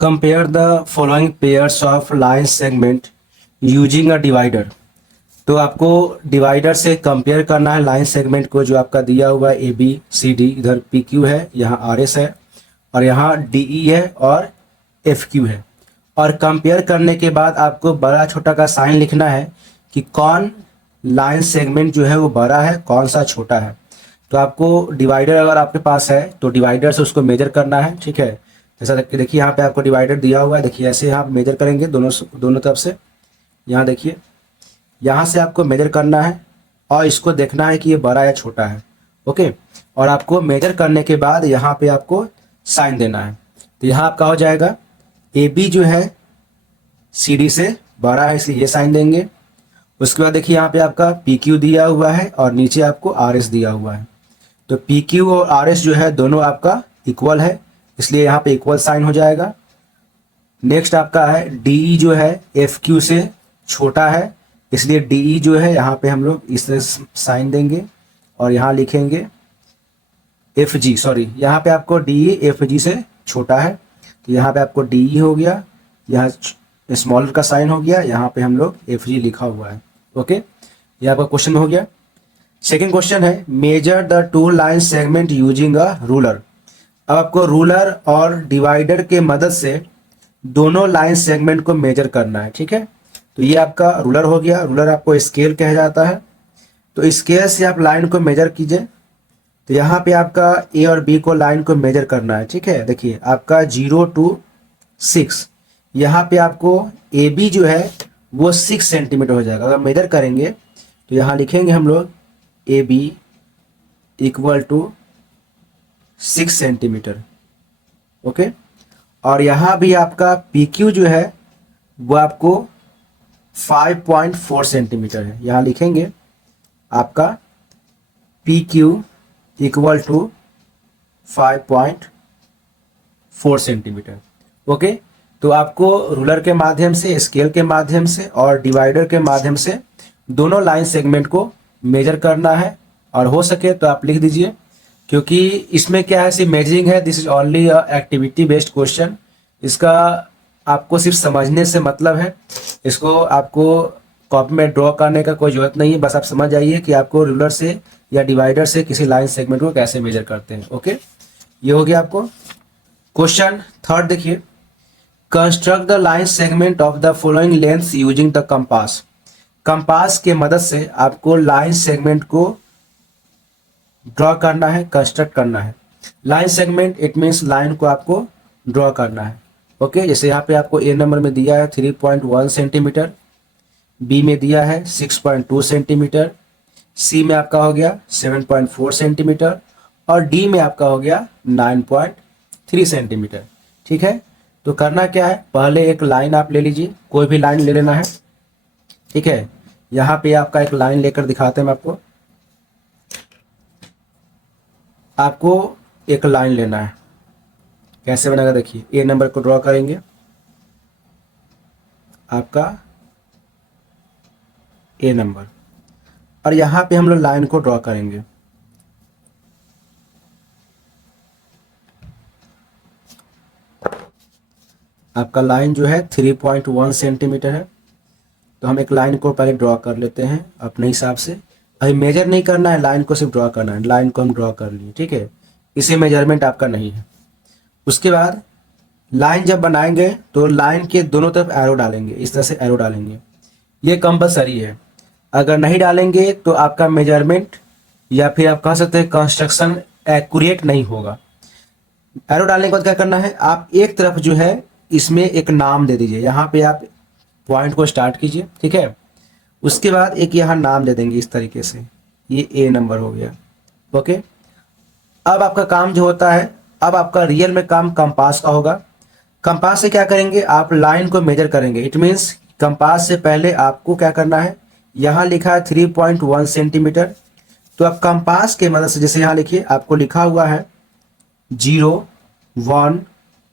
Compare the following pairs of line segment using a divider. तो आपको divider से compare करना है लाइन सेगमेंट को, जो आपका दिया हुआ है ए बी सी डी, इधर पी क्यू है, यहाँ आर एस है और यहाँ डी ई है और एफ क्यू है। और कंपेयर करने के बाद आपको बड़ा छोटा का साइन लिखना है कि कौन लाइन सेगमेंट जो है वो बड़ा है, कौन सा छोटा है। तो आपको डिवाइडर अगर आपके पास है तो डिवाइडर से उसको मेजर करना है, ठीक है। जैसा देखिए यहाँ पे आपको डिवाइडर दिया हुआ है, देखिए ऐसे यहाँ मेजर करेंगे दोनों दोनों तरफ से। यहाँ देखिए, यहाँ से आपको मेजर करना है और इसको देखना है कि ये बड़ा या छोटा है, ओके। और आपको मेजर करने के बाद यहाँ पे आपको साइन देना है। तो यहाँ आपका हो जाएगा ए बी जो है सी डी से बड़ा है, इसलिए ये साइन देंगे। उसके बाद देखिए यहाँ पे आपका पी क्यू दिया हुआ है और नीचे आपको आर एस दिया हुआ है। तो पी क्यू और आर एस जो है दोनों आपका इक्वल है, इसलिए यहाँ पे इक्वल साइन हो जाएगा। नेक्स्ट आपका है डी ई जो है एफ क्यू से छोटा है, इसलिए डी ई जो है यहाँ पे हम लोग इस तरह साइन देंगे और यहाँ लिखेंगे एफ जी, सॉरी यहाँ पे आपको डी ई एफ जी से छोटा है, तो यहाँ पे आपको डी ई हो गया, यहाँ स्मॉलर का साइन हो गया, यहाँ पे हम लोग एफ जी लिखा हुआ है, ओके। ये आपका क्वेश्चन हो गया। सेकेंड क्वेश्चन है measure the two line segment using a ruler. अब आपको रूलर और डिवाइडर के मदद से दोनों लाइन सेगमेंट को मेजर करना है, ठीक है। तो ये आपका रूलर हो गया, रूलर आपको स्केल कहा जाता है। तो स्केल से आप लाइन को मेजर कीजिए। तो यहाँ पे आपका ए और बी को लाइन को मेजर करना है, ठीक है। देखिए आपका 0 to 6, यहाँ पे आपको ए बी जो है वो 6 सेंटीमीटर हो जाएगा। अगर मेजर करेंगे तो यहाँ लिखेंगे हम लोग A B equal to 6 centimetre, okay. और यहाँ भी आपका पी क्यू जो है वो आपको 5.4 सेंटीमीटर है। यहाँ लिखेंगे आपका P Q equal to 5.4 centimetre, okay. तो आपको रूलर के माध्यम से, स्केल के माध्यम से और डिवाइडर के माध्यम से दोनों लाइन सेगमेंट को मेजर करना है। और हो सके तो आप लिख दीजिए, क्योंकि इसमें क्या है, सिर्फ मेजरिंग है, this is only activity based question. इसका आपको सिर्फ समझने से मतलब है, इसको आपको कॉपी में ड्रॉ करने का कोई जरूरत नहीं है। बस आप समझ जाइए कि आपको रूलर से या डिवाइडर से किसी लाइन सेगमेंट को कैसे मेजर करते हैं, ओके। ये हो गया आपको। क्वेश्चन थर्ड देखिए, construct the line segment of the following length using the compass. Compass के मदद से आपको लाइन सेगमेंट को ड्रॉ करना है, कंस्ट्रक्ट करना है। Line segment it means line को आपको ड्रॉ करना है, ओके। जैसे यहाँ पे आपको ए नंबर में दिया है 3.1 सेंटीमीटर, बी में दिया है 6.2 सेंटीमीटर, सी में आपका हो गया 7.4 सेंटीमीटर और डी में आपका हो गया 9.3 सेंटीमीटर, ठीक है। तो करना क्या है, पहले एक लाइन आप ले लीजिए, कोई भी लाइन ले लेना है, ठीक है। यहाँ पे आपका एक लाइन लेकर दिखाते हैं मैं आपको। आपको एक लाइन लेना है, कैसे बनेगा देखिए। ए नंबर को ड्रॉ करेंगे, आपका ए नंबर, और यहाँ पे हम लोग लाइन को ड्रॉ करेंगे। आपका लाइन जो है 3.1 सेंटीमीटर है। तो हम एक लाइन को पहले ड्रॉ कर लेते हैं अपने हिसाब से। अभी मेजर नहीं करना है, लाइन को सिर्फ ड्रॉ करना है। लाइन को हम ड्रॉ कर लिए, ठीक है। इसे मेजरमेंट आपका नहीं है। उसके बाद लाइन जब बनाएंगे तो लाइन के दोनों तरफ एरो डालेंगे, इस तरह से एरो डालेंगे, ये कंपलसरी है। अगर नहीं डालेंगे तो आपका मेजरमेंट या फिर आप कह सकते हैं कंस्ट्रक्शन एक्यूरेट नहीं होगा। एरो डालने के बाद क्या करना है, आप एक तरफ जो है इसमें एक नाम दे दीजिए। यहाँ पे आप पॉइंट को स्टार्ट कीजिए, ठीक है। उसके बाद एक यहाँ नाम दे देंगे इस तरीके से, ये ए नंबर हो गया, ओके। अब आपका काम जो होता है, अब आपका रियल में काम कंपास का होगा। कंपास से क्या करेंगे, आप लाइन को मेजर करेंगे। इट मीन्स कंपास से पहले आपको क्या करना है, यहाँ लिखा है 3.1 सेंटीमीटर, तो आप कंपास के मदद से, जैसे यहाँ लिखिए आपको लिखा हुआ है 0 1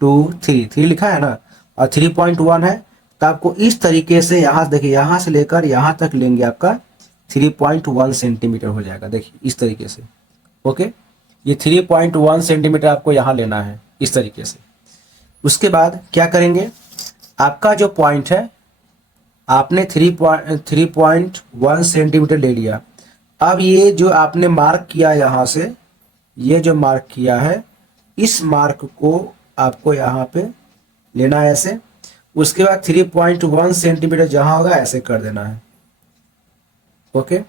2 3, 3 लिखा है ना, और 3.1 है, तो आपको इस तरीके से यहाँ देखिए, यहाँ से लेकर यहाँ तक लेंगे, आपका 3.1 सेंटीमीटर हो जाएगा। देखिए इस तरीके से, ओके। ये 3.1 सेंटीमीटर आपको यहाँ लेना है इस तरीके से। उसके बाद क्या करेंगे, आपका जो पॉइंट है आपने 3.1 सेंटीमीटर ले लिया। अब ये जो आपने मार्क किया यहाँ से, ये जो मार्क किया है इस मार्क को आपको यहाँ पे लेना है ऐसे। उसके बाद 3.1 सेंटीमीटर जहाँ होगा ऐसे कर देना है। ओके,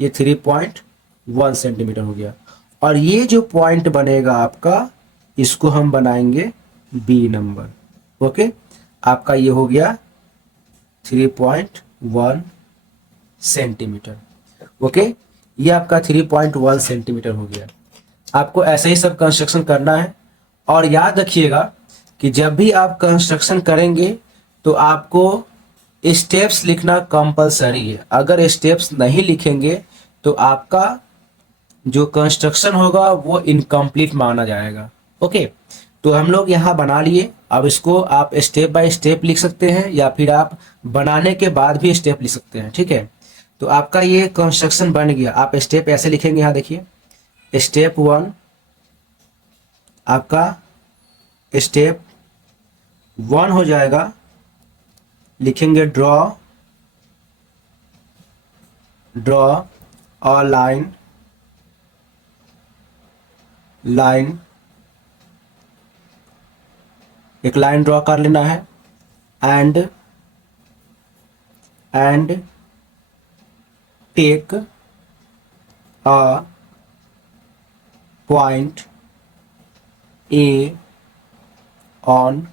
ये 3.1 सेंटीमीटर हो गया। और ये जो पॉइंट बनेगा आपका, इसको हम बनाएंगे बी नंबर। ओके, आपका ये हो गया 3.1 सेंटीमीटर। ओके, ये आपका 3.1 सेंटीमीटर हो गया। आपको ऐसे ही सब कंस्ट्रक्शन करना है। और याद रखिएगा कि जब भी आप कंस्ट्रक्शन करेंगे तो आपको स्टेप्स लिखना कंपलसरी है। अगर स्टेप्स नहीं लिखेंगे तो आपका जो कंस्ट्रक्शन होगा वो इनकम्प्लीट माना जाएगा। ओके, तो हम लोग यहाँ बना लिए। अब इसको आप स्टेप बाय स्टेप लिख सकते हैं या फिर आप बनाने के बाद भी स्टेप लिख सकते हैं। ठीक है, तो आपका ये कंस्ट्रक्शन बन गया। आप स्टेप ऐसे लिखेंगे, यहाँ देखिए, स्टेप 1 आपका स्टेप 1 हो जाएगा, लिखेंगे ड्रॉ अ लाइन, एक लाइन ड्रॉ कर लेना है। And take a point A on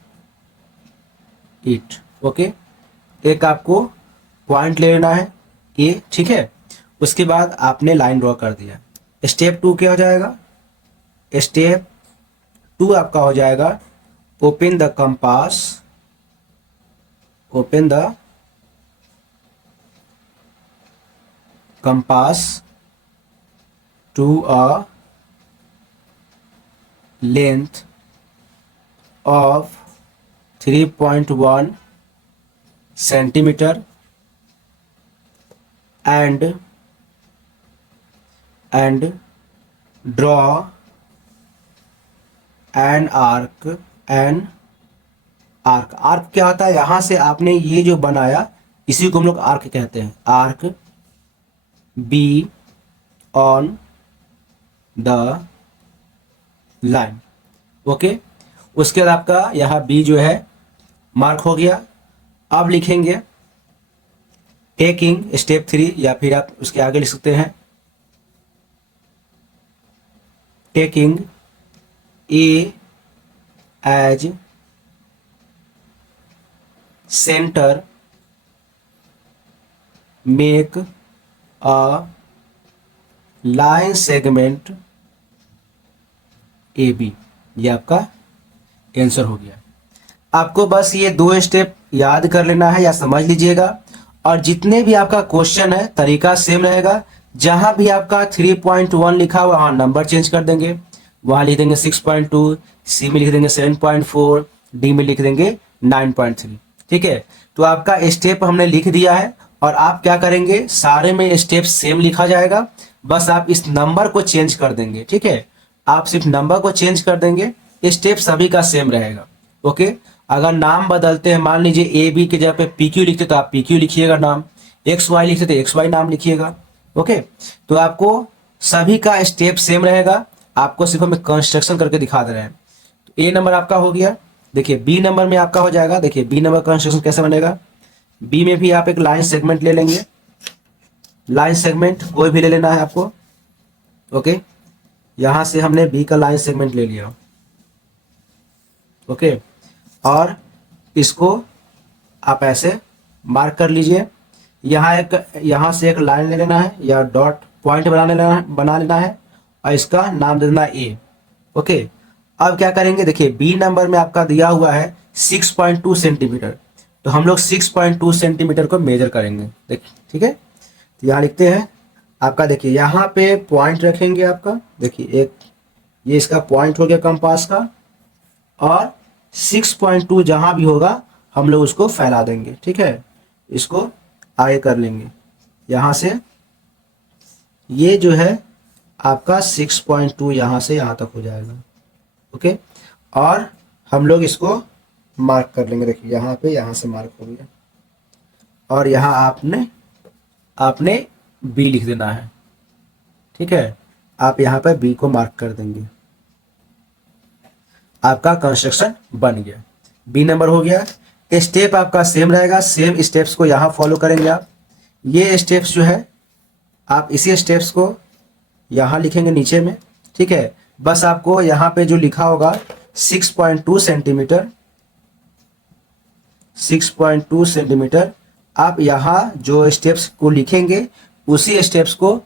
it. Okay, एक आपको पॉइंट ले लेना है ए। ठीक है, उसके बाद आपने लाइन ड्रॉ कर दिया। स्टेप 2 क्या हो जाएगा, स्टेप 2 आपका हो जाएगा open the compass to a length of 3.1 centimetre and draw an arc। Arc क्या होता है, यहां से आपने ये जो बनाया इसी को हम लोग आर्क कहते हैं। Arc be on the line. Okay, उसके बाद आपका यहाँ बी जो है मार्क हो गया। अब लिखेंगे टेकिंग स्टेप 3, या फिर आप उसके आगे लिख सकते हैं taking A as centre, make a line segment A B. ये आपका आंसर हो गया। आपको बस ये 2 स्टेप याद कर लेना है या समझ लीजिएगा। और जितने भी आपका क्वेश्चन है तरीका सेम रहेगा। जहां भी आपका 3.1 लिखा हुआ वहां नंबर चेंज कर देंगे, वहां लिख देंगे 6.2, सी में लिख देंगे 7.4, डी में लिख देंगे 9.3। ठीक है, तो आपका स्टेप हमने लिख दिया है। और आप क्या करेंगे, सारे में स्टेप सेम लिखा जाएगा, बस आप इस नंबर को चेंज कर देंगे। ठीक है, आप सिर्फ नंबर को चेंज कर देंगे, स्टेप सभी का सेम रहेगा। ओके, अगर नाम बदलते हैं, मान लीजिए ए बी के जगह पे पी क्यू लिखते तो आप पी क्यू लिखिएगा नाम, एक्स वाई लिखते तो एक्स वाई नाम लिखिएगा। ओके, तो आपको सभी का स्टेप सेम रहेगा। आपको सिर्फ हमें कंस्ट्रक्शन करके दिखा दे रहे हैं। तो ए नंबर आपका हो गया। देखिए बी नंबर में आपका हो जाएगा। देखिए बी नंबर कंस्ट्रक्शन कैसे बनेगा, बी में भी आप एक लाइन सेगमेंट ले लेंगे। लाइन सेगमेंट कोई भी ले लेना है आपको। ओके, यहां से हमने बी का लाइन सेगमेंट ले लिया। ओके, और इसको आप ऐसे मार्क कर लीजिए। यहां से एक लाइन ले लेना है या डॉट पॉइंट बना लेना है और इसका नाम दे देना ए। ओके, अब क्या करेंगे, देखिए बी नंबर में आपका दिया हुआ है 6.2 सेंटीमीटर, तो हम लोग 6.2 सेंटीमीटर को मेजर करेंगे। देखिए, ठीक है, तो यहाँ लिखते हैं आपका। देखिए यहाँ पे पॉइंट रखेंगे आपका। देखिए एक ये इसका पॉइंट हो गया कंपास का, और 6.2 जहां भी होगा हम लोग उसको फैला देंगे। ठीक है, इसको आगे कर लेंगे। यहां से ये जो है आपका 6.2 यहां से यहां तक हो जाएगा। ओके, और हम लोग इसको मार्क कर लेंगे। देखिए यहाँ पे, यहाँ से मार्क हो गया, और यहाँ आपने आपने बी लिख देना है। ठीक है, आप यहाँ पर बी को मार्क कर देंगे, आपका कंस्ट्रक्शन बन गया। बी नंबर हो गया। स्टेप आपका सेम रहेगा, सेम स्टेप्स को यहाँ फॉलो करेंगे आप। ये स्टेप्स जो है आप इसी स्टेप्स को यहाँ लिखेंगे नीचे में। ठीक है, बस आपको यहाँ पे जो लिखा होगा 6.2 सेंटीमीटर, 6.2 सेंटीमीटर, आप यहाँ जो स्टेप्स को लिखेंगे उसी स्टेप्स को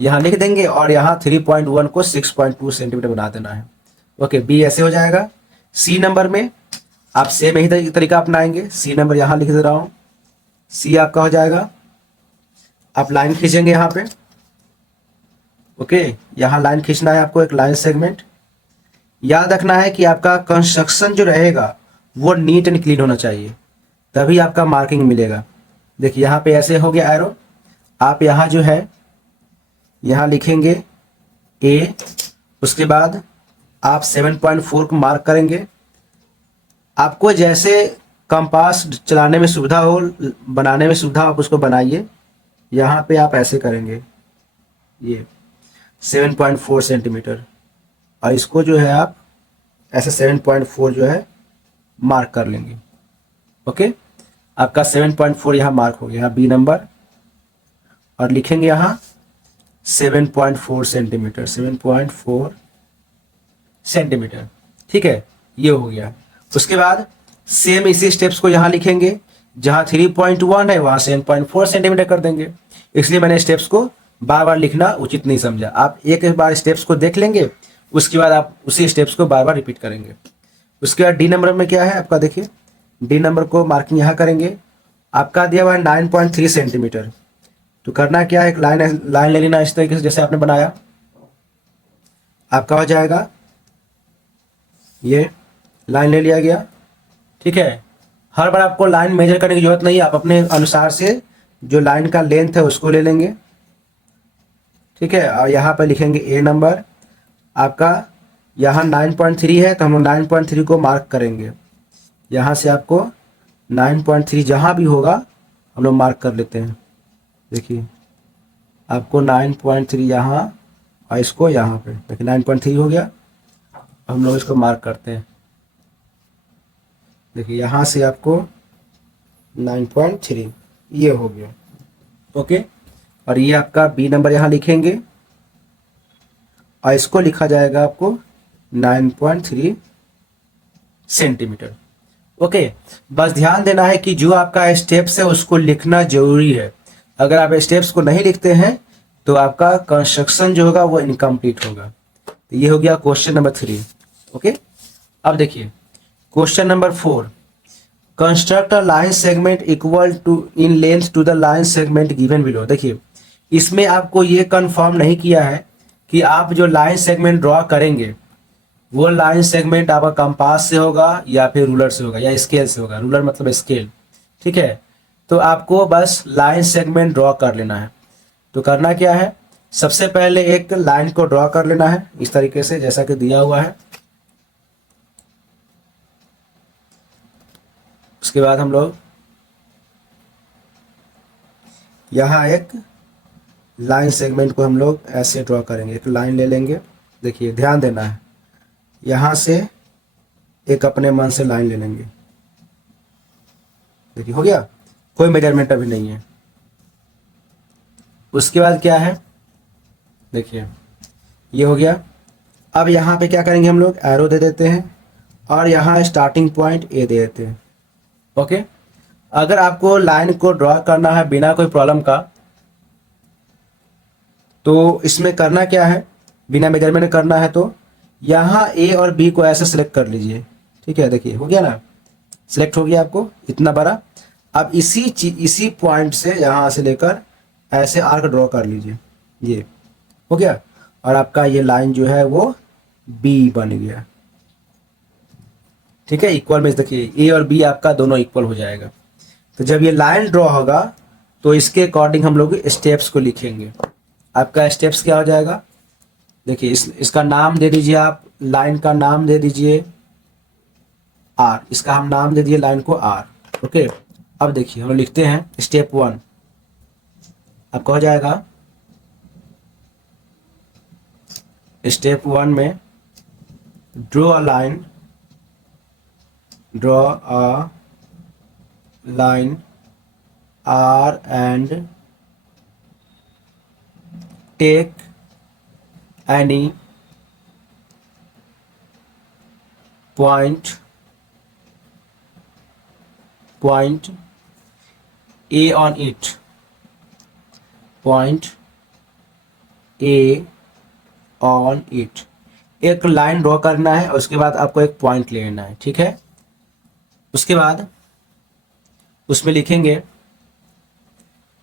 यहाँ लिख देंगे, और यहाँ 3.1 को 6.2 सेंटीमीटर बना देना है। ओके, बी ऐसे हो जाएगा। सी नंबर में आप सेम यही तरीका अपनाएंगे। सी नंबर यहाँ लिख दे रहा हूँ, सी आपका हो जाएगा। आप लाइन खींचेंगे यहाँ पे। ओके, यहाँ लाइन खींचना है आपको, एक लाइन सेगमेंट। याद रखना है कि आपका कंस्ट्रक्शन जो रहेगा वो नीट एंड क्लीन होना चाहिए, तभी आपका मार्किंग मिलेगा। देखिए यहाँ पे ऐसे हो गया एरो। आप यहाँ जो है यहाँ लिखेंगे ए, उसके बाद आप 7.4 को मार्क करेंगे। आपको जैसे कंपास चलाने में सुविधा हो, बनाने में सुविधा, आप उसको बनाइए। यहाँ पे आप ऐसे करेंगे, ये 7.4 सेंटीमीटर, और इसको जो है आप ऐसे 7.4 जो है मार्क कर लेंगे। ओके, आपका 7.4 यहाँ मार्क हो गया, बी नंबर, और लिखेंगे यहाँ 7.4 सेंटीमीटर, 7.4 सेंटीमीटर। ठीक है, ये हो गया। उसके बाद सेम इसी स्टेप्स को यहाँ लिखेंगे, जहाँ 3.1 है वहाँ 7.4 सेंटीमीटर कर देंगे। इसलिए मैंने स्टेप्स को बार बार लिखना उचित नहीं समझा। आप एक बार स्टेप्स को देख लेंगे, उसके बाद आप उसी स्टेप्स को बार बार रिपीट करेंगे। उसके बाद डी नंबर में क्या है आपका, देखिए डी नंबर को मार्किंग यहाँ करेंगे। आपका दिया हुआ है 9.3 सेंटीमीटर। तो करना क्या है, एक लाइन ले लेना इस तरीके से जैसे आपने बनाया। आपका हो जाएगा, ये लाइन ले लिया गया। ठीक है, हर बार आपको लाइन मेजर करने की जरूरत नहीं है, आप अपने अनुसार से जो लाइन का लेंथ है उसको ले लेंगे। ठीक है, और यहाँ पर लिखेंगे ए नंबर। आपका यहाँ 9.3 है, तो हम लोग 9.3 को मार्क करेंगे। यहाँ से आपको 9.3 जहाँ भी होगा हम लोग मार्क कर लेते हैं। देखिए आपको 9.3 यहाँ, और इसको यहाँ पे देखिए 9.3 हो गया। हम लोग इसको मार्क करते हैं। देखिए यहाँ से आपको 9.3 ये हो गया। ओके, और ये आपका बी नंबर यहाँ लिखेंगे, और इसको लिखा जाएगा आपको 9.3 सेंटीमीटर। ओके, बस ध्यान देना है कि जो आपका स्टेप्स है उसको लिखना जरूरी है। अगर आप स्टेप्स को नहीं लिखते हैं तो आपका कंस्ट्रक्शन जो होगा वो इनकम्प्लीट होगा। तो ये हो गया क्वेश्चन नंबर 3। ओके, अब देखिए question number 4, construct a line segment equal to in length to the line segment given below. देखिए इसमें आपको ये कंफर्म नहीं किया है कि आप जो लाइन सेगमेंट ड्रॉ करेंगे वो लाइन सेगमेंट आपका कंपास से होगा या फिर रूलर से होगा या स्केल से होगा। रूलर मतलब स्केल। ठीक है, तो आपको बस लाइन सेगमेंट ड्रॉ कर लेना है। तो करना क्या है, सबसे पहले एक लाइन को ड्रॉ कर लेना है इस तरीके से जैसा कि दिया हुआ है। उसके बाद हम लोग यहाँ एक लाइन सेगमेंट को हम लोग ऐसे ड्रॉ करेंगे। एक लाइन ले लेंगे। देखिए ध्यान देना है, यहाँ से एक अपने मन से लाइन ले लेंगे। देखिए हो गया, कोई मेजरमेंट अभी नहीं है। उसके बाद क्या है, देखिए ये हो गया। अब यहाँ पे क्या करेंगे, हम लोग एरो दे देते हैं और यहाँ स्टार्टिंग पॉइंट ए दे देते हैं। ओके, अगर आपको लाइन को ड्रॉ करना है बिना कोई प्रॉब्लम का, तो इसमें करना क्या है, बिना मेजरमेंट करना है तो यहाँ ए और बी को ऐसे सिलेक्ट कर लीजिए। ठीक है, देखिए हो गया ना, सिलेक्ट हो गया आपको इतना बड़ा। अब इसी पॉइंट से यहाँ से लेकर ऐसे आर्क ड्रॉ कर लीजिए। ये हो गया, और आपका ये लाइन जो है वो बी बन गया। ठीक है, इक्वल में देखिए ए और बी आपका दोनों इक्वल हो जाएगा। तो जब ये लाइन ड्रॉ होगा तो इसके अकॉर्डिंग हम लोग स्टेप्स को लिखेंगे। आपका स्टेप्स क्या हो जाएगा, देखिए इसका नाम दे दीजिए, आप लाइन का नाम दे दीजिए आर, इसका हम नाम दे दिए लाइन को आर। ओके, अब देखिए हम लोग लिखते हैं स्टेप 1, आपका हो जाएगा स्टेप 1 में draw a line, draw a line R and take any point A on it, point A on it। एक लाइन ड्रॉ करना है और उसके बाद आपको एक पॉइंट लेना है, ठीक है। उसके बाद उसमें लिखेंगे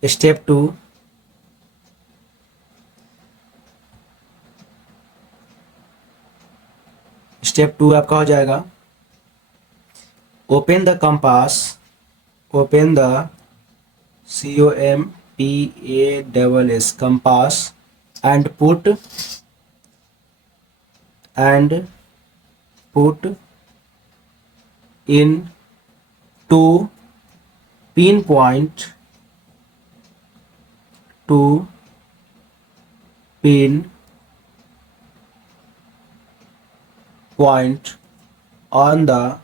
स्टेप 2, स्टेप 2 आपका हो जाएगा open the compass, open the COMPASS compass and put into pin point, to pin point on the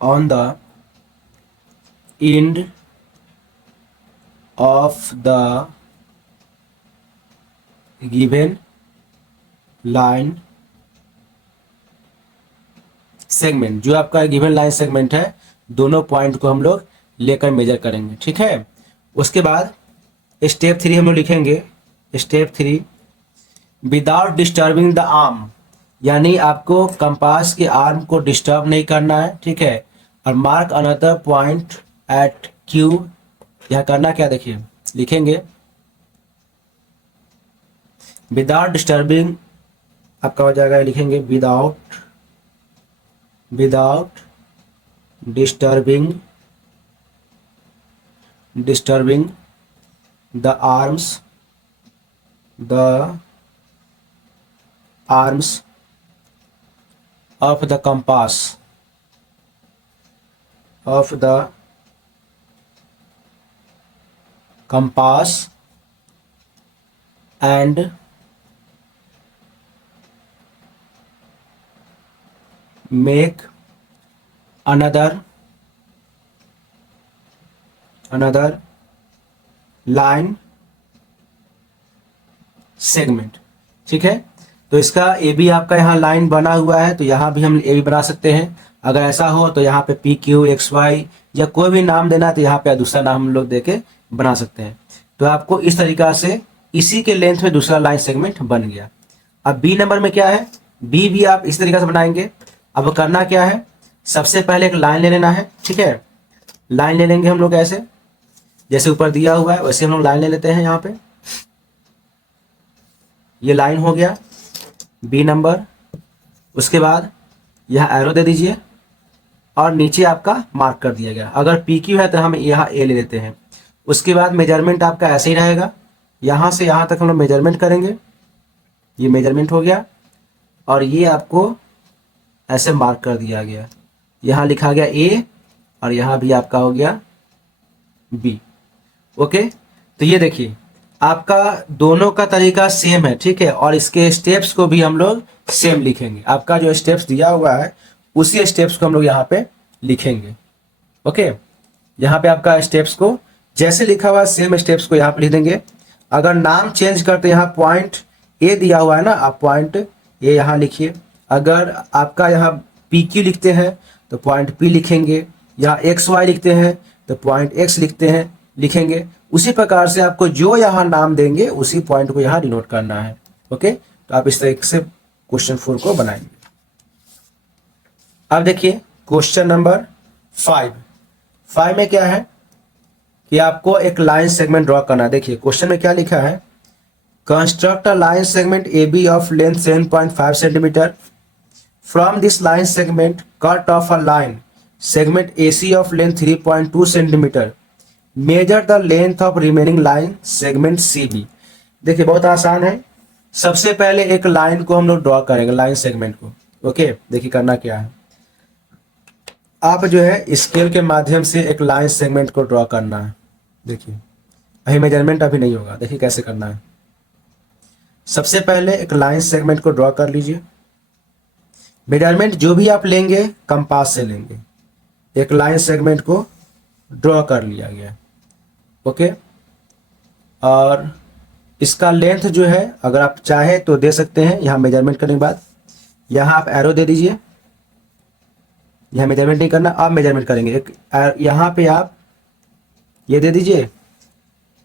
end of the given line segment. जो आपका गिवन लाइन सेगमेंट है, दोनों पॉइंट को हम लोग लेकर मेजर करेंगे, ठीक है। उसके बाद स्टेप 3 हम लोग लिखेंगे step 3 without disturbing the arm, यानी आपको कंपास के आर्म को डिस्टर्ब नहीं करना है, ठीक है। और mark another point at Q, यह करना क्या, देखिए लिखेंगे विदाउट डिस्टर्बिंग, आपका हो जाएगा लिखेंगे without disturbing the arms of the compass and make another line segment, ठीक है। तो इसका ए बी आपका यहाँ लाइन बना हुआ है, तो यहाँ भी हम ए बी बना सकते हैं। अगर ऐसा हो तो यहाँ पे पी क्यू एक्स वाई या कोई भी नाम देना है तो यहाँ पे दूसरा नाम हम लोग देके बना सकते हैं। तो आपको इस तरीका से इसी के लेंथ में दूसरा लाइन सेगमेंट बन गया। अब बी नंबर में क्या है, बी भी आप इस तरीके से बनाएंगे। अब करना क्या है, सबसे पहले एक लाइन ले लेना है, ठीक है। लाइन ले लेंगे हम लोग ऐसे, जैसे ऊपर दिया हुआ है वैसे हम लोग लाइन ले लेते हैं। यहाँ पे ये लाइन हो गया बी नंबर। उसके बाद यहाँ एरो दे दीजिए और नीचे आपका मार्क कर दिया गया। अगर पी क्यू है तो हम यहाँ ए ले लेते हैं। उसके बाद मेजरमेंट आपका ऐसे ही रहेगा, यहाँ से यहाँ तक हम लोग मेजरमेंट करेंगे। ये मेजरमेंट हो गया और ये आपको ऐसे मार्क कर दिया गया। यहाँ लिखा गया ए और यहाँ भी आपका हो गया बी। ओके, तो ये देखिए आपका दोनों का तरीका सेम है, ठीक है। और इसके स्टेप्स को भी हम लोग सेम लिखेंगे। आपका जो स्टेप्स दिया हुआ है उसी स्टेप्स को हम लोग यहाँ पे लिखेंगे। ओके, यहाँ पे आपका स्टेप्स को जैसे लिखा हुआ है सेम स्टेप्स को यहाँ पे लिख देंगे। अगर नाम चेंज करते यहाँ पॉइंट ए दिया हुआ है ना, आप पॉइंट ए यहाँ लिखिए। अगर आपका यहाँ पी क्यू लिखते हैं तो पॉइंट पी लिखेंगे। यहाँ एक्स वाई लिखते हैं तो पॉइंट एक्स लिखेंगे। उसी प्रकार से आपको जो यहाँ नाम देंगे उसी पॉइंट को यहाँ डिनोट करना है। ओके, तो आप इस तरीके से क्वेश्चन 4 को बनाएंगे। अब देखिए क्वेश्चन नंबर 5 में क्या है कि आपको एक लाइन सेगमेंट ड्रॉ करना है। देखिए क्वेश्चन में क्या लिखा है, construct a line segment A B of length 7.5 centimetre. From this line segment cut off a line segment A C of length 3.2 centimetre. Measure the length of remaining line segment C B. देखिए बहुत आसान है। सबसे पहले एक line को हम लोग ड्रॉ करेंगे, लाइन सेगमेंट को। ओके, देखिए करना क्या है, आप जो है स्केल के माध्यम से एक लाइन सेगमेंट को ड्रॉ करना है। देखिए अभी मेजरमेंट अभी नहीं होगा, देखिए कैसे करना है। सबसे पहले एक लाइन सेगमेंट को ड्रॉ कर लीजिए। मेजरमेंट जो भी आप लेंगे कंपास से लेंगे। एक लाइन सेगमेंट को ड्रॉ कर लिया गया, ओके। और इसका लेंथ जो है अगर आप चाहे तो दे सकते हैं, यहाँ मेजरमेंट करने के बाद यहाँ आप एरो दे दीजिए। यहाँ मेजरमेंट नहीं करना, आप मेजरमेंट करेंगे। एक यहाँ पे आप ये दे दीजिए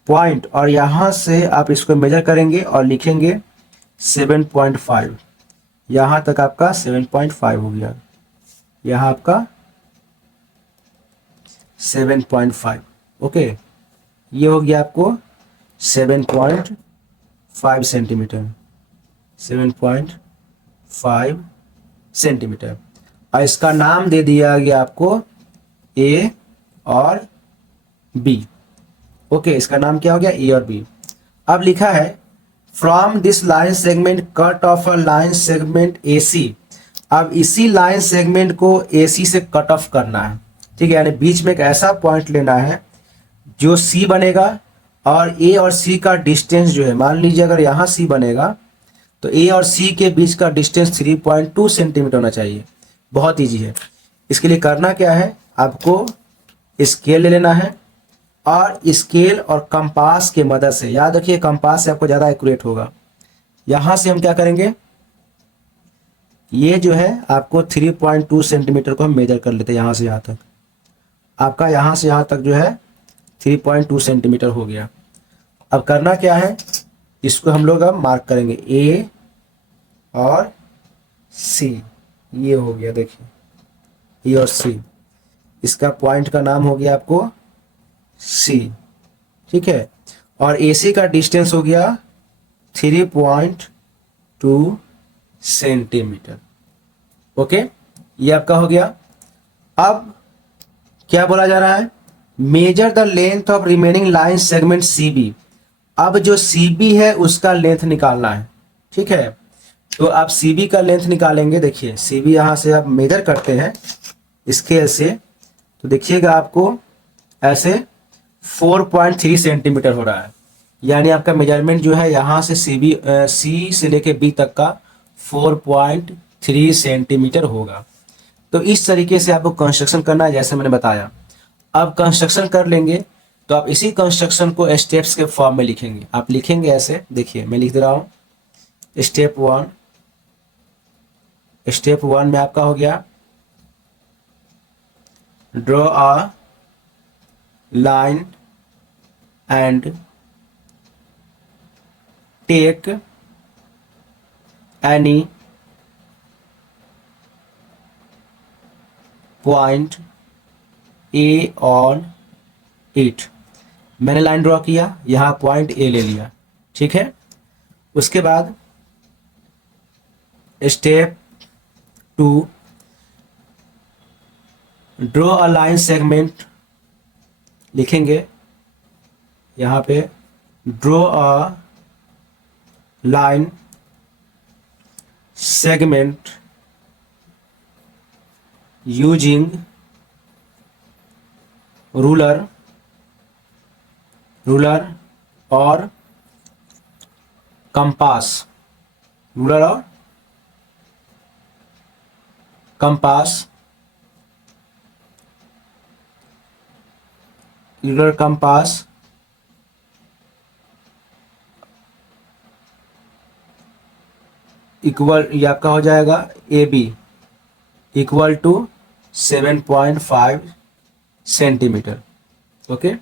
पॉइंट, और यहाँ से आप इसको मेजर करेंगे और लिखेंगे 7.5। यहाँ तक आपका 7.5 हो गया, यहाँ आपका 7.5, ओके। ये हो गया आपको 7.5 सेंटीमीटर, 7.5 सेंटीमीटर। और इसका नाम दे दिया गया आपको ए और बी, ओके। इसका नाम क्या हो गया, ए और बी। अब लिखा है from this line segment cut off a line segment A C. अब इसी लाइन सेगमेंट को ए सी से कट ऑफ करना है, ठीक है। यानी बीच में एक ऐसा पॉइंट लेना है जो सी बनेगा, और ए और सी का डिस्टेंस जो है, मान लीजिए अगर यहाँ सी बनेगा तो ए और सी के बीच का डिस्टेंस 3.2 सेंटीमीटर होना चाहिए। बहुत ईजी है। इसके लिए करना क्या है, आपको स्केल ले लेना है, और स्केल और कंपास के मदद से, याद रखिए कंपास से आपको ज़्यादा एक्यूरेट होगा। यहाँ से हम क्या करेंगे, ये जो है आपको 3.2 सेंटीमीटर को हम मेजर कर लेते हैं। यहाँ से यहाँ तक आपका, यहाँ से यहाँ तक जो है 3.2 सेंटीमीटर हो गया। अब करना क्या है, इसको हम लोग अब मार्क करेंगे ए और सी। ये हो गया, देखिए ए और सी, इसका पॉइंट का नाम हो गया आपको सी, ठीक है। और ए सी का डिस्टेंस हो गया 3.2 सेंटीमीटर, ओके। ये आपका हो गया। अब क्या बोला जा रहा है, measure the length of remaining line segment C B. अब जो सी बी है उसका लेंथ निकालना है, ठीक है। तो आप सी बी का लेंथ निकालेंगे। देखिए सी बी यहाँ से आप मेजर करते हैं स्केल से, तो देखिएगा आपको ऐसे 4.3 सेंटीमीटर हो रहा है। यानी आपका मेजरमेंट जो है यहाँ से सी से लेके बी तक का 4.3 सेंटीमीटर होगा। तो इस तरीके से आपको कंस्ट्रक्शन करना है, जैसे मैंने बताया। अब कंस्ट्रक्शन कर लेंगे तो आप इसी कंस्ट्रक्शन को स्टेप्स के फॉर्म में लिखेंगे। आप लिखेंगे ऐसे, देखिए मैं लिख दे रहा हूँ। स्टेप वन में आपका हो गया draw a line and take any point A on it. मैंने लाइन ड्रॉ किया, यहाँ पॉइंट ए ले लिया, ठीक है। उसके बाद step two, draw a line segment, लिखेंगे यहाँ पे draw a line segment using ruler और कंपास। रूलर और कंपास, रूलर कंपास इक्वल, ये आपका हो जाएगा A B equal to 7.5 centimetre, okay.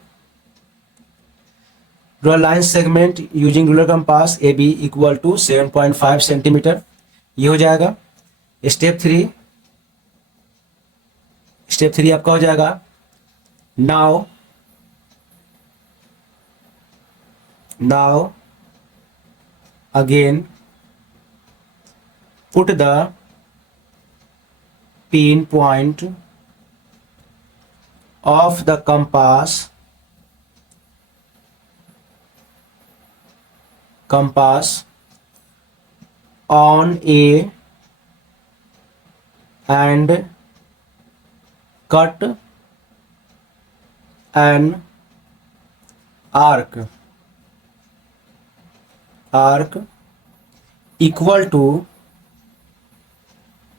Draw line segment using ruler compass A B equal to 7.5 centimetre, ये हो जाएगा। स्टेप थ्री आपका हो जाएगा now again put the pin point of the compass on a and cut an arc equal to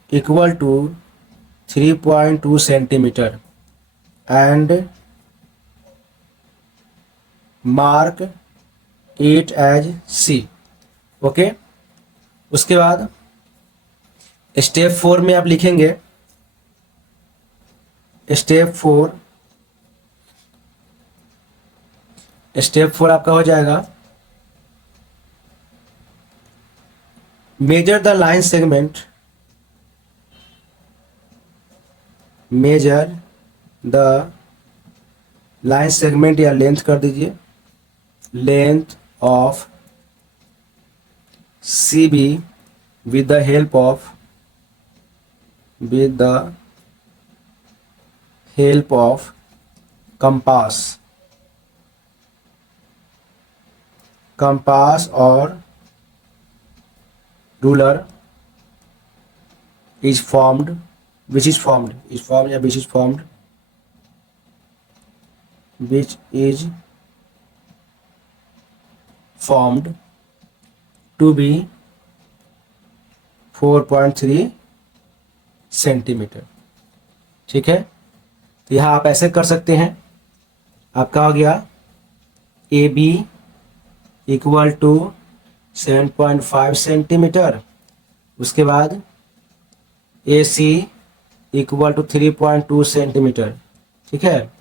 3.2 centimeter and mark it as C। Okay, उसके बाद step 4 में आप लिखेंगे, स्टेप 4 आपका हो जाएगा, measure the line segment, measure the line segment या length कर दीजिए, length of CB with the help of compass or ruler which is formed to be 4.3 centimetre. ठीक है, तो यहाँ आप ऐसे कर सकते हैं, आपका हो गया AB इक्वल टू 7.5 सेंटीमीटर, उसके बाद AC इक्वल टू 3.2 सेंटीमीटर। ठीक है,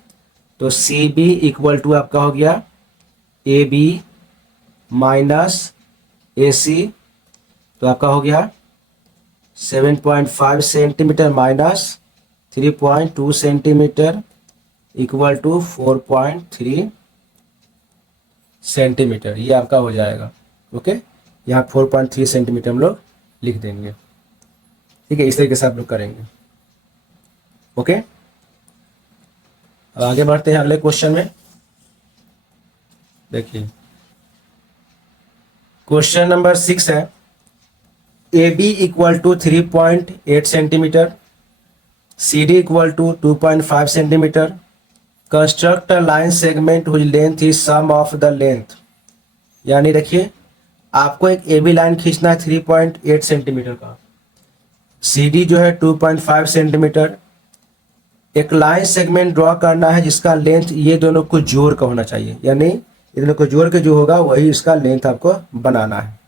तो CB इक्वल टू आपका हो गया AB माइनस AC, तो आपका हो गया 7.5 centimetre minus 3.2 centimetre equal to 4.3 centimetre, ये आपका हो जाएगा। ओके, यहाँ 4.3 सेंटीमीटर हम लोग लिख देंगे। ठीक है, इस तरीके से आप लोग करेंगे। ओके, अब आगे बढ़ते हैं अगले क्वेश्चन में। देखिए, क्वेश्चन नंबर 6 है, AB equal to 3.8 centimetre, CD equal to 2.5 centimetre, construct a line segment whose length is sum of the length. यानी देखिए, आपको एक AB लाइन खींचना है 3.8 सेंटीमीटर का, CD जो है 2.5 सेंटीमीटर, एक लाइन सेगमेंट ड्रॉ करना है जिसका लेंथ ये दोनों को जोड़ का होना चाहिए, यानी ये दोनों को जोड़ के जो होगा वही इसका लेंथ आपको बनाना है।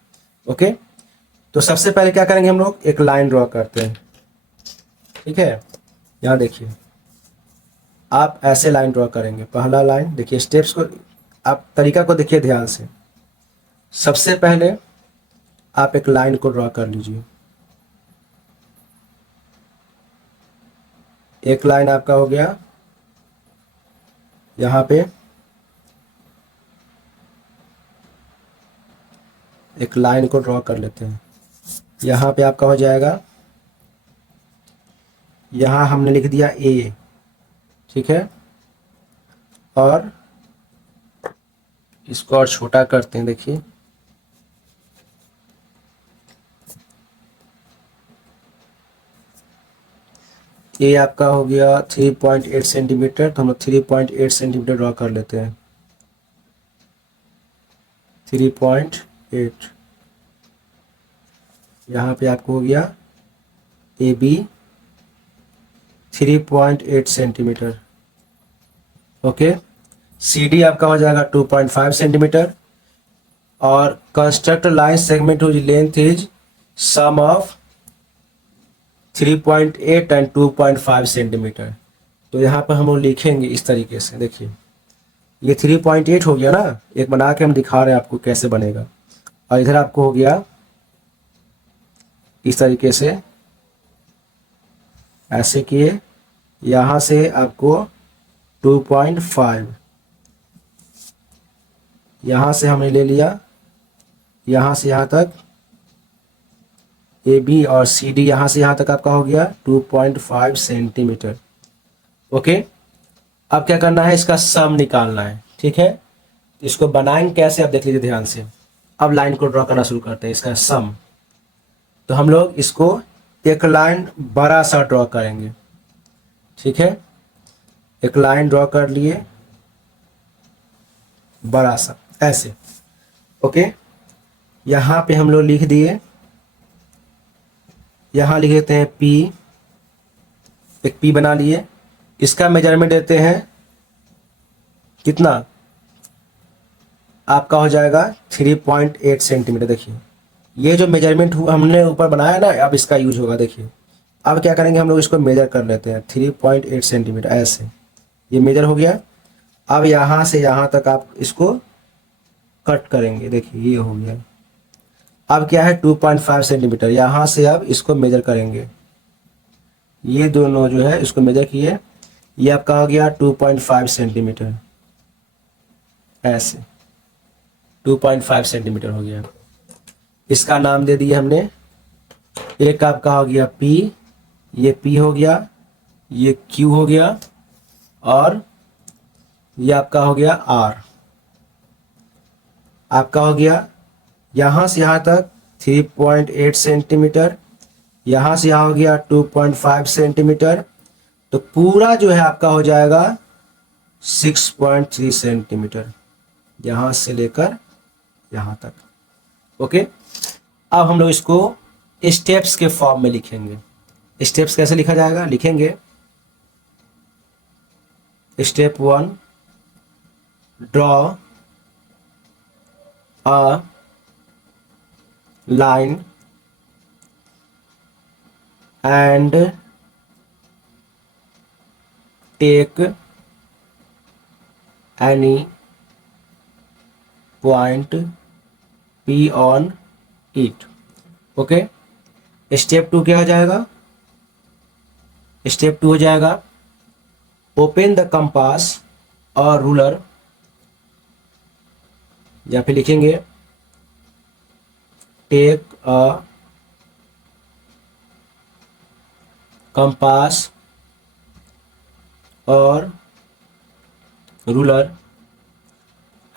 ओके, तो सबसे पहले क्या करेंगे, हम लोग एक लाइन ड्रॉ करते हैं। ठीक है, यहाँ देखिए, आप ऐसे लाइन ड्रॉ करेंगे। पहला लाइन देखिए, स्टेप्स को आप तरीका को देखिए ध्यान से। सबसे पहले आप एक लाइन को ड्रॉ कर लीजिए, एक लाइन आपका हो गया यहाँ पे, एक लाइन को ड्रॉ कर लेते हैं। यहाँ पे आपका हो जाएगा, यहाँ हमने लिख दिया A। ठीक है, और इसको और छोटा करते हैं। देखिए, A आपका हो गया 3.8 सेंटीमीटर, तो हम लोग 3.8 सेंटीमीटर ड्रॉ कर लेते हैं। 3.8, यहाँ पे आपको हो गया AB 3.8 सेंटीमीटर। ओके, CD आपका हो जाएगा 2.5 सेंटीमीटर, और construct line segment whose length is sum of 3.8 and 2.5 centimetre. तो यहाँ पर हम लोग लिखेंगे इस तरीके से। देखिए, ये 3.8 हो गया ना, एक बना के हम दिखा रहे हैं आपको कैसे बनेगा, और इधर आपको हो गया इस तरीके से, ऐसे किए, यहाँ से आपको 2.5, यहाँ से हमने ले लिया, यहाँ से यहाँ तक AB और CD, यहाँ से यहाँ तक आपका हो गया 2.5 सेंटीमीटर। ओके, अब क्या करना है, इसका सम निकालना है। ठीक है, इसको बनाएंगे कैसे, आप देख लीजिए ध्यान से। अब लाइन को ड्रॉ करना शुरू करते हैं, इसका सम। तो हम लोग इसको एक लाइन बड़ा सा ड्रॉ करेंगे। ठीक है, एक लाइन ड्रॉ कर लिए बड़ा सा ऐसे। ओके, यहाँ पे हम लोग लिख दिए, यहाँ लिख देते हैं P, एक P बना लिए। इसका मेजरमेंट देते हैं कितना, आपका हो जाएगा 3.8 सेंटीमीटर। देखिए ये जो मेजरमेंट हमने ऊपर बनाया ना, अब इसका यूज होगा। देखिए अब क्या करेंगे, हम लोग इसको मेजर कर लेते हैं 3.8 सेंटीमीटर ऐसे, ये मेजर हो गया। अब यहाँ से यहाँ तक आप इसको कट करेंगे। देखिए ये हो गया। अब क्या है 2.5 सेंटीमीटर, यहाँ से अब इसको मेजर करेंगे। ये दोनों जो है इसको मेजर किए, ये आपका हो गया 2.5 सेंटीमीटर ऐसे, 2.5 सेंटीमीटर हो गया। इसका नाम दे दिया हमने, एक आपका हो गया P, ये P हो गया, ये Q हो गया, और ये आपका हो गया R। आपका हो गया यहाँ से यहाँ तक 3.8 सेंटीमीटर, यहाँ से यहाँ हो गया 2.5 सेंटीमीटर, तो पूरा जो है आपका हो जाएगा 6.3 सेंटीमीटर, यहाँ से लेकर यहाँ तक। ओके, अब हम लोग इसको स्टेप्स के फॉर्म में लिखेंगे। स्टेप्स कैसे लिखा जाएगा, लिखेंगे step 1, draw a line and take any point P on it। Okay, step 2 क्या हो जाएगा, स्टेप 2 हो जाएगा ओपन द कंपास और रूलर, या फिर लिखेंगे टेक अ कंपास और ruler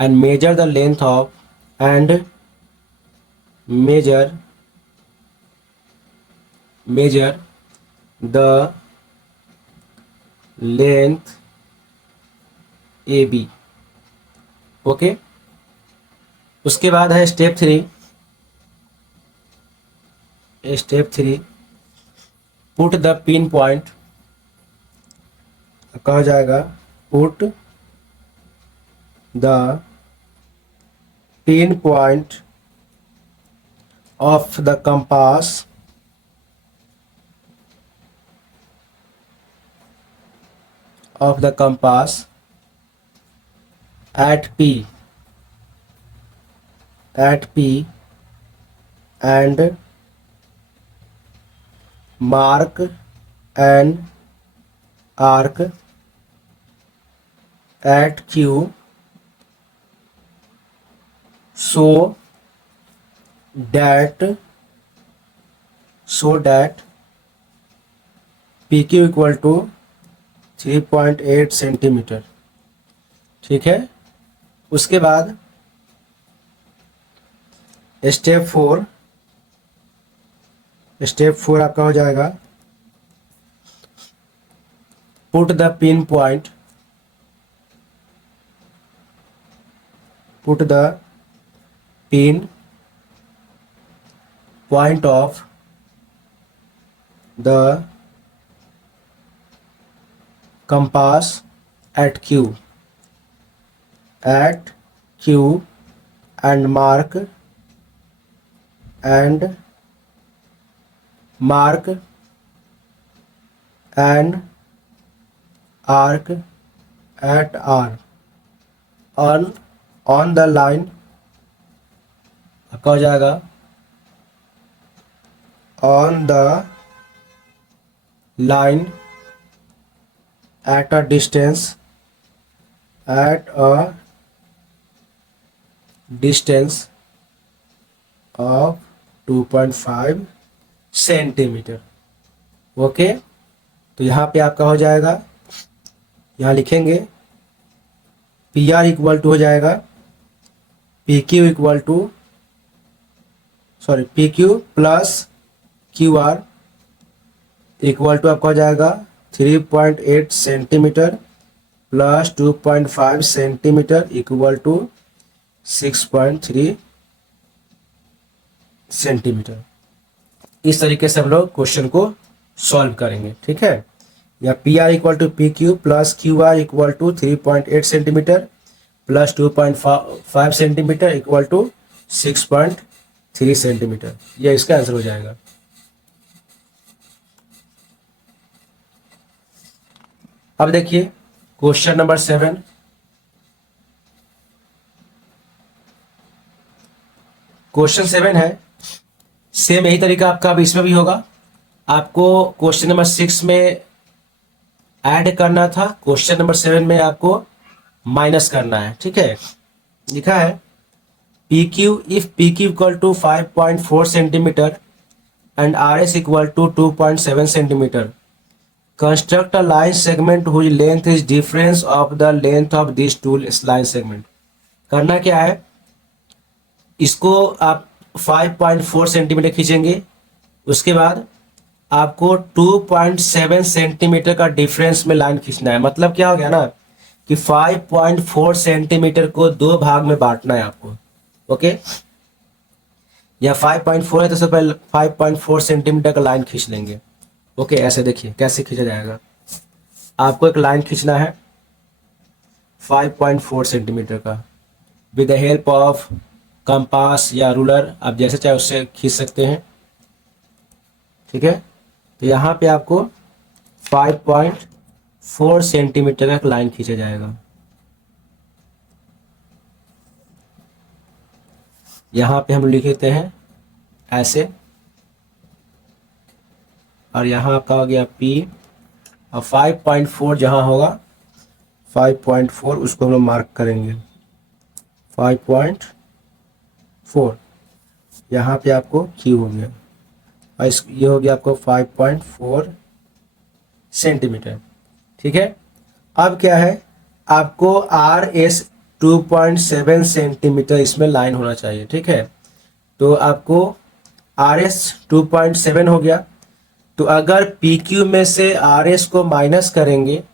and measure the length of and measure the length AB। Okay, उसके बाद है step 3। Step 3, put the pin point, कहा जाएगा put the pin point of the compass at P and mark an arc at Q so that PQ equal to 3.8 centimetre. ठीक है, उसके बाद step 4 आपका हो जाएगा put the pin point of the compass at Q and mark an arc at R on the line, आपका हो जाएगा on the line at a distance of 2.5 centimetre. Okay, तो यहाँ पे आपका हो जाएगा, यहाँ लिखेंगे PR इक्वल टू हो जाएगा PQ plus QR equal to आपका हो जाएगा 3.8 centimetre plus 2.5 centimetre equal to 6.3 centimetre. इस तरीके से हम लोग क्वेश्चन को सॉल्व करेंगे, ठीक है। या P R equal to P Q plus Q R equal to 3.8 centimetre plus 2.5 centimetre equal to 6.3 centimetre, यह इसका आंसर हो जाएगा। अब देखिए क्वेश्चन नंबर 7। क्वेश्चन 7 है, सेम यही तरीका आपका अब इसमें भी होगा। आपको क्वेश्चन नंबर 6 में ऐड करना था, क्वेश्चन नंबर 7 में आपको माइनस करना है, ठीक है। लिखा है P Q if P Q equal to 5.4 centimetre and R S equal to 2.7 centimetre, construct a line segment whose length is difference of the length of this two line segment. करना क्या है, इसको आप 5.4 सेंटीमीटर खींचेंगे, उसके बाद आपको 2.7 centimetre का डिफरेंस में लाइन खींचना है। मतलब क्या हो गया ना कि 5.4 सेंटीमीटर को दो भाग में बांटना है आपको, ओके। या 5.4 है तो सबसे पहले 5.4 सेंटीमीटर का लाइन खींच लेंगे, ओके। ऐसे देखिए कैसे खींचा जाएगा। आपको एक लाइन खींचना है 5.4 सेंटीमीटर का with the help of compass या रूलर, आप जैसे चाहे उससे खींच सकते हैं, ठीक है। तो यहाँ पे आपको 5.4 सेंटीमीटर का एक लाइन खींचा जाएगा। यहाँ पे हम लिख लेते हैं ऐसे, और यहाँ आपका हो गया P, और 5.4 जहाँ होगा 5.4 उसको हम लोग मार्क करेंगे 5.4। यहाँ पे आपको Q हो गया, और ये हो गया आपको 5.4 सेंटीमीटर, ठीक है। अब क्या है, आपको आर एस 2.7 सेंटीमीटर इसमें लाइन होना चाहिए, ठीक है। तो आपको आर एस 2.7 हो गया, तो अगर पी क्यू में से आर एस को माइनस करेंगे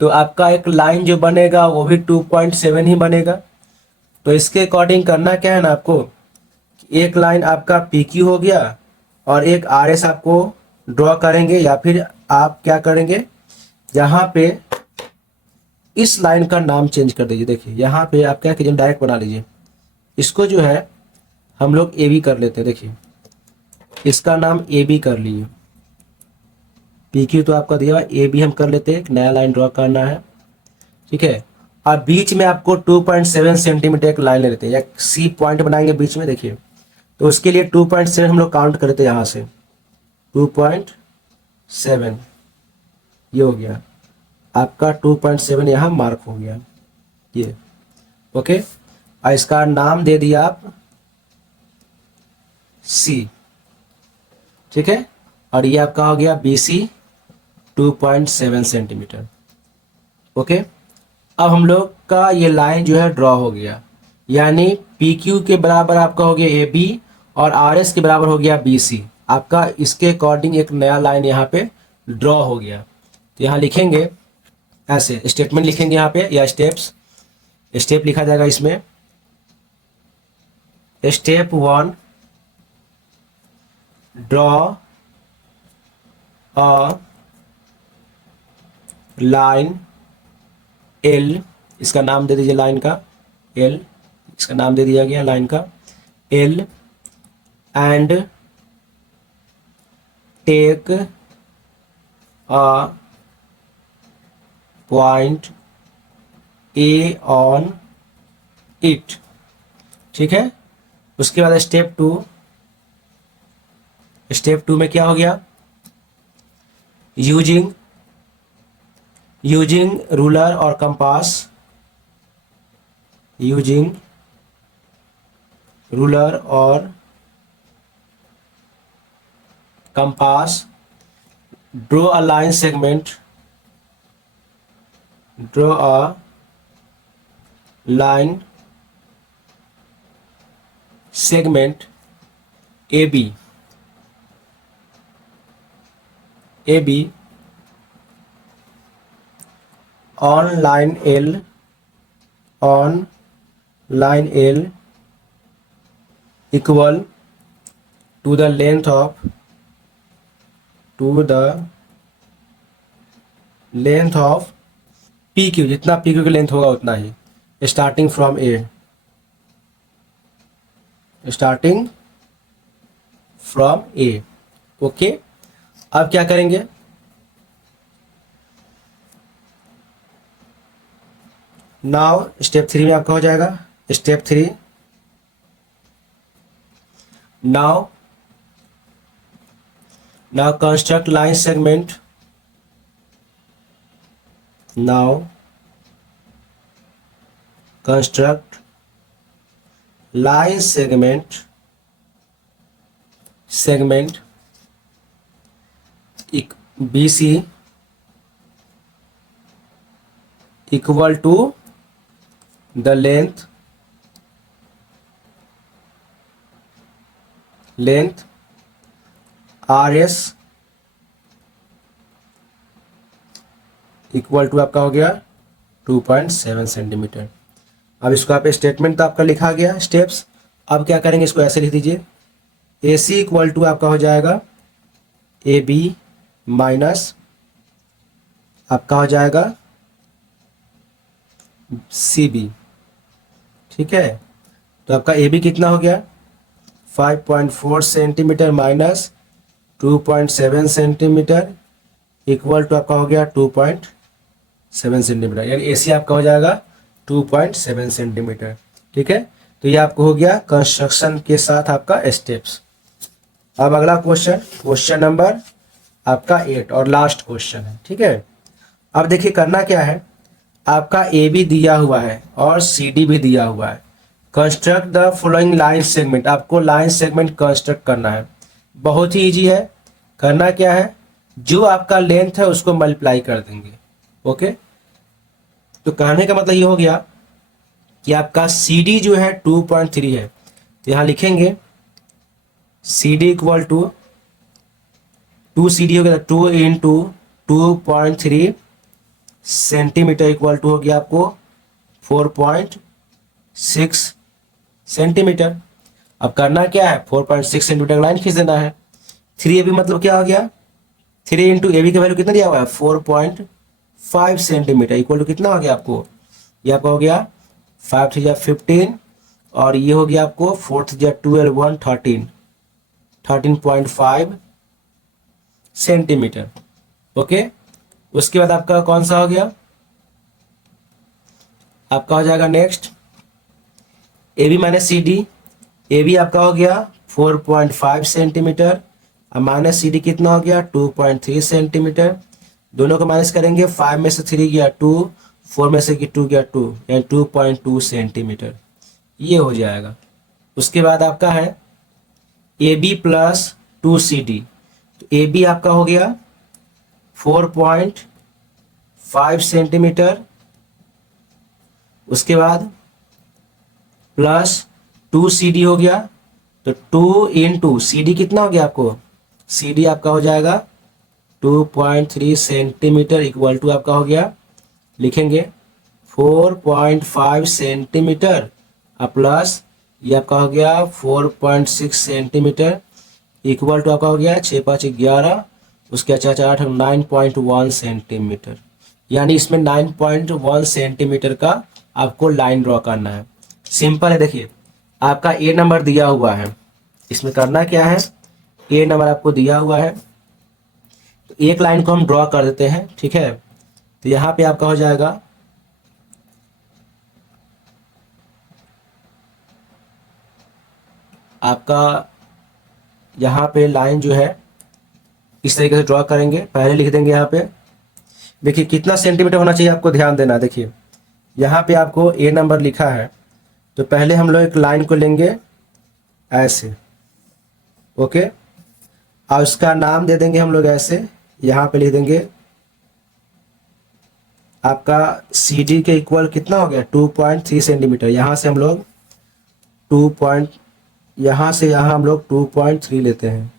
तो आपका एक लाइन जो बनेगा वो भी 2.7 ही बनेगा। तो इसके अकॉर्डिंग करना क्या है ना, आपको एक लाइन आपका पी क्यू हो गया और एक आर एस आपको ड्रॉ करेंगे, या फिर आप क्या करेंगे, यहाँ पे इस लाइन का नाम चेंज कर दीजिए। देखिए यहाँ पे आप क्या कीजिए, डायरेक्ट बना लीजिए इसको, जो है हम लोग ए बी कर लेते हैं। देखिए इसका नाम ए बी कर लिए, पी क्यू तो आपका दिया हुआ, ए बी हम कर लेते हैं, एक नया लाइन ड्रॉ करना है, ठीक है। और बीच में आपको 2.7 सेंटीमीटर एक लाइन ले लेते हैं, या सी पॉइंट बनाएंगे बीच में। देखिए तो उसके लिए 2.7 हम लोग काउंट करते हैं, यहाँ से 2.7 ये हो गया आपका 2.7, यहाँ मार्क हो गया ये, ओके। और इसका नाम दे दिया आप सी, ठीक है। और ये आपका हो गया बी सी 2.7 सेंटीमीटर, ओके। अब हम लोग का ये लाइन जो है ड्रॉ हो गया, यानी पी क्यू के बराबर आपका हो गया ए बी और आर एस के बराबर हो गया बी सी। आपका इसके अकॉर्डिंग एक नया लाइन यहाँ पे ड्रॉ हो गया। तो यहाँ लिखेंगे ऐसे, स्टेटमेंट लिखेंगे यहाँ पे, या स्टेप लिखा जाएगा इसमें। Step 1, draw a line L, इसका नाम दे दीजिए लाइन का एल, इसका नाम दे दिया गया लाइन का L, and take a point A on it, ठीक है। उसके बाद स्टेप टू में क्या हो गया, यूजिंग रूलर और कंपास, यूजिंग रूलर और compass, draw a line segment, draw a line segment A B, A B on line L, on line L equal to the length of, to the length of P Q, जितना P Q की length होगा उतना ही, starting from A, starting from A. Okay, अब क्या करेंगे, now step 3 में आपका हो जाएगा, step 3, now construct line segment, now construct line segment B C equal to the length R S equal to आपका हो गया 2.7 सेंटीमीटर। अब इसको आप स्टेटमेंट तो आपका लिखा गया स्टेप्स। अब क्या करेंगे, इसको ऐसे लिख दीजिए, ए सी इक्वल टू आपका हो जाएगा ए बी माइनस आपका हो जाएगा सी बी। ठीक है, तो आपका ए बी कितना हो गया 5.4 centimetre minus 2.7 centimetre equal to आपका हो गया 2.7 सेंटीमीटर, यानी ए सी आपका हो जाएगा 2.7 सेंटीमीटर। ठीक है, तो ये आपको हो गया कंस्ट्रक्शन के साथ आपका स्टेप्स। अब अगला क्वेश्चन, क्वेश्चन नंबर आपका 8 और लास्ट क्वेश्चन है। ठीक है, अब देखिए करना क्या है, आपका ए बी दिया हुआ है और सी डी भी दिया हुआ है। Construct the following line segment, आपको लाइन सेगमेंट कंस्ट्रक्ट करना है। बहुत ही इजी है, करना क्या है, जो आपका लेंथ है उसको मल्टीप्लाई कर देंगे। ओके, तो कहने का मतलब ये हो गया कि आपका सी डी जो है 2.3 है, तो यहाँ लिखेंगे C D equal to 2 C D हो गया 2 इंटू 2.3 सेंटीमीटर इक्वल टू हो गया आपको 4.6 सेंटीमीटर। अब करना क्या है, 4.6 सेंटीमीटर लाइन खींच देना है। 3 ए बी मतलब क्या हो गया, 3 इंटू ए बी का वैल्यू कितना दिया हुआ है 4.5 सेंटीमीटर इक्वल टू कितना हो गया आपको, ये आपका हो गया 5 3 15 और ये हो गया आपको 4 3 12 1 13.5 सेंटीमीटर। ओके, उसके बाद आपका कौन सा हो गया, आपका हो जाएगा next A B minus C D. A B आपका हो गया 4.5 सेंटीमीटर और माइनस सी डी कितना हो गया 2.3 सेंटीमीटर। दोनों को माइनस करेंगे, 5 में से 3 गया 2, 4 में से 2 गया 2, यानी 2.2 सेंटीमीटर ये हो जाएगा। उसके बाद आपका है A B plus 2 C D, तो ए बी आपका हो गया 4.5 सेंटीमीटर, उसके बाद प्लस 2 सी डी हो गया, तो 2 इंटू सी डी कितना हो गया आपको, सी डी आपका हो जाएगा 2.3 सेंटीमीटर इक्वल टू आपका हो गया, लिखेंगे 4.5 सेंटीमीटर प्लस ये आपका हो गया 4.6 सेंटीमीटर इक्वल टू आपका हो गया 6 5 11, उसके अच्छा 8 9.1 सेंटीमीटर, यानी इसमें 9.1 सेंटीमीटर का आपको लाइन ड्रॉ करना है। सिंपल है, देखिए आपका ए नंबर दिया हुआ है, इसमें करना क्या है, ए नंबर आपको दिया हुआ है, तो एक लाइन को हम ड्रॉ कर देते हैं। ठीक है, तो यहाँ पे आपका हो जाएगा आपका यहाँ पे लाइन जो है इस तरीके से ड्रॉ करेंगे। पहले लिख देंगे यहाँ पे, देखिए कितना सेंटीमीटर होना चाहिए आपको ध्यान देना। देखिए यहाँ पे आपको ए नंबर लिखा है, तो पहले हम लोग एक लाइन को लेंगे ऐसे, ओके, और उसका नाम दे देंगे हम लोग ऐसे, यहाँ पे लिख देंगे आपका सी डी के इक्वल कितना हो गया 2.3 सेंटीमीटर। यहाँ से हम लोग 2. यहाँ से यहाँ हम लोग 2.3 लेते हैं।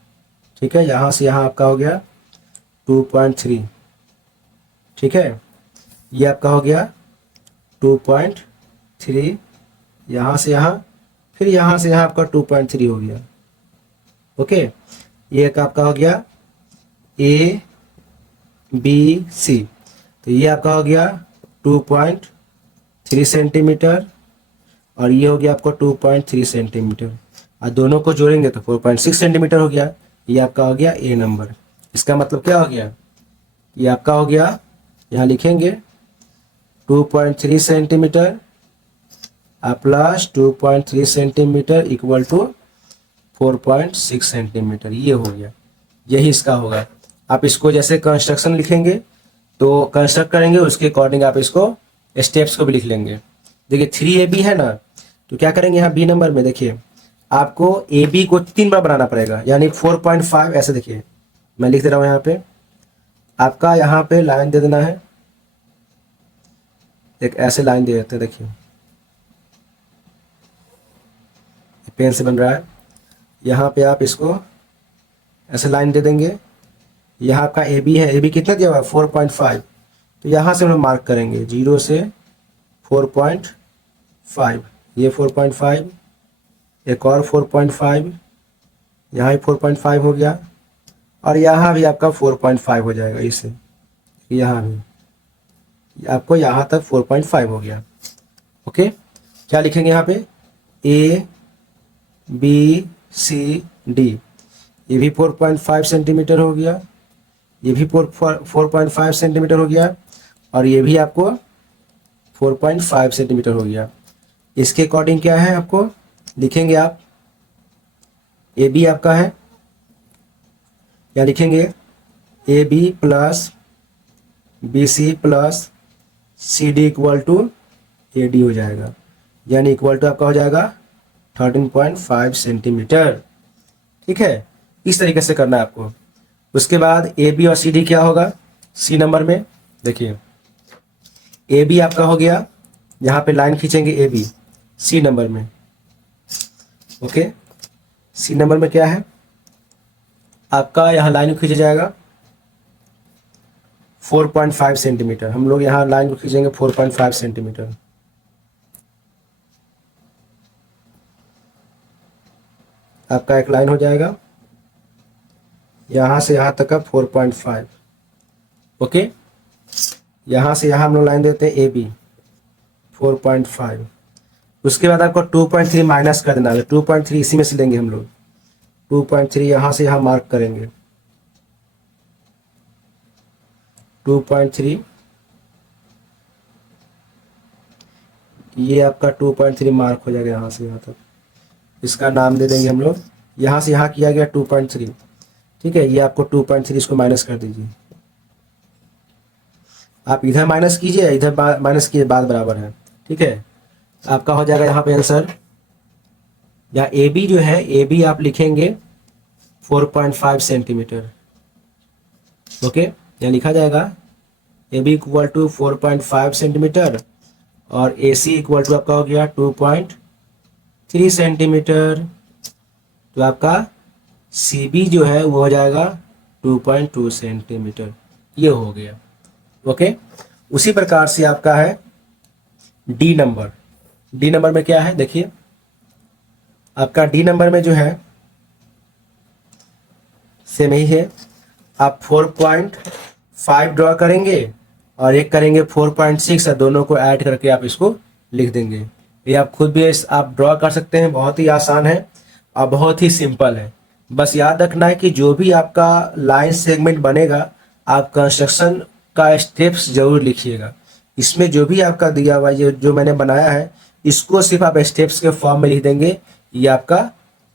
ठीक है, यहाँ से यहाँ आपका हो गया 2.3, ठीक है। ये आपका हो गया 2.3, यहाँ से यहाँ, फिर यहाँ से यहाँ आपका 2.3 हो गया। ओके, ये एक आपका हो गया ए बी सी, तो ये आपका हो गया 2.3 सेंटीमीटर और ये हो गया आपका 2.3 सेंटीमीटर, और दोनों को जोड़ेंगे तो 4.6 सेंटीमीटर हो गया। ये आपका हो गया ए नंबर। इसका मतलब क्या हो गया, ये आपका हो गया, यहाँ लिखेंगे 2.3 centimetre plus 2.3 centimetre equal to 4.6 centimetre, ये हो गया, यही इसका होगा। आप इसको जैसे कंस्ट्रक्शन लिखेंगे तो कंस्ट्रक्ट करेंगे, उसके अकॉर्डिंग आप इसको स्टेप्स को भी लिख लेंगे। देखिए 3AB है ना, तो क्या करेंगे यहाँ बी नंबर में, देखिए आपको AB को 3 बार बनाना पड़ेगा, यानी 4.5 ऐसे। देखिए मैं लिख दे रहा हूँ यहाँ पे, आपका यहाँ पे लाइन दे देना है, एक ऐसे लाइन दे देते हैं, देखिए पेन से बन रहा है। यहाँ पे आप इसको ऐसे लाइन दे देंगे। यहाँ आपका AB है, AB कितना दिया हुआ है 4.5, तो यहाँ से हम लोग मार्क करेंगे 0 से 4.5, ये 4.5, एक और 4.5, यहाँ भी 4.5 हो गया, और यहाँ भी आपका 4.5 हो जाएगा, इसे यहाँ भी आपको यहाँ तक 4.5 हो गया। ओके, क्या लिखेंगे यहाँ पे, A B C D, ये भी 4.5 सेंटीमीटर हो गया, ये भी 4.5 सेंटीमीटर हो गया, और ये भी आपको 4.5 सेंटीमीटर हो गया। इसके अकॉर्डिंग क्या है आपको लिखेंगे, आप ए बी आपका है, या लिखेंगे A B plus B C plus C D equal to A D हो जाएगा, यानी इक्वल टू आपका हो जाएगा 13.5 सेंटीमीटर। ठीक है, इस तरीके से करना है आपको। उसके बाद ए बी और सी डी क्या होगा, सी नंबर में देखिए ए बी आपका हो गया, यहाँ पे लाइन खींचेंगे ए बी सी नंबर में। ओके, सी नंबर में क्या है आपका, यहाँ लाइन खींचा जाएगा 4.5 सेंटीमीटर, हम लोग यहाँ लाइन को खींचेंगे 4.5 सेंटीमीटर। आपका एक लाइन हो जाएगा यहाँ से यहाँ तक का 4.5। ओके, यहाँ से यहाँ हम लोग लाइन देते हैं ए बी 4.5। उसके बाद आपको 2.3 माइनस कर देना है, 2.3 इसी में से लेंगे हम लोग, 2.3 यहाँ से यहाँ मार्क करेंगे, 2.3 ये आपका 2.3 मार्क हो जाएगा यहाँ से यहाँ तक। इसका नाम दे देंगे हम लोग, यहाँ से यहाँ किया गया 2.3। ठीक है, ये आपको 2.3 इसको माइनस कर दीजिए, आप इधर माइनस कीजिए इधर माइनस कीजिए, बात बराबर है। ठीक है, आपका हो जाएगा यहाँ पे आंसर, या ए बी जो है ए बी आप लिखेंगे 4.5 सेंटीमीटर। ओके, यहाँ लिखा जाएगा A B equal to 4.5 centimetre और ए सी इक्वल टू आपका हो गया 2.3 सेंटीमीटर। तो आपका सी बी जो है वो हो जाएगा 2.2 सेंटीमीटर, ये हो गया। ओके, उसी प्रकार से आपका है डी नंबर। डी नंबर में क्या है देखिए, आपका डी नंबर में जो है सेम ही है, आप 4.5 ड्रॉ करेंगे और एक करेंगे 4.6 और दोनों को ऐड करके आप इसको लिख देंगे। ये आप खुद भी आप ड्रॉ कर सकते हैं, बहुत ही आसान है और बहुत ही सिंपल है। बस याद रखना है कि जो भी आपका लाइन सेगमेंट बनेगा आप कंस्ट्रक्शन का स्टेप्स जरूर लिखिएगा। इसमें जो भी आपका दिया हुआ ये जो मैंने बनाया है इसको सिर्फ आप स्टेप्स के फॉर्म में लिख देंगे, ये आपका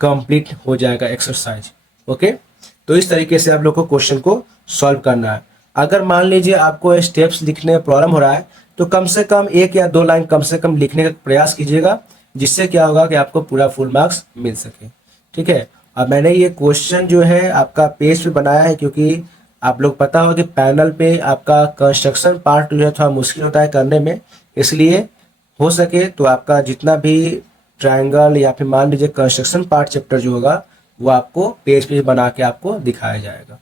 कंप्लीट हो जाएगा एक्सरसाइज। ओके, तो इस तरीके से आप लोग को क्वेश्चन को सॉल्व करना है। अगर मान लीजिए आपको स्टेप्स लिखने में प्रॉब्लम हो रहा है तो कम से कम 1 या 2 लाइन कम से कम लिखने का प्रयास कीजिएगा, जिससे क्या होगा कि आपको पूरा फुल मार्क्स मिल सके। ठीक है, अब मैंने ये क्वेश्चन जो है आपका पेज पे बनाया है क्योंकि आप लोग पता हो कि पैनल पे आपका कंस्ट्रक्शन पार्ट जो है थोड़ा मुश्किल होता है करने में, इसलिए हो सके तो आपका जितना भी ट्रायंगल या फिर मान लीजिए कंस्ट्रक्शन पार्ट चैप्टर जो होगा वो आपको पेज पे बना के आपको दिखाया जाएगा।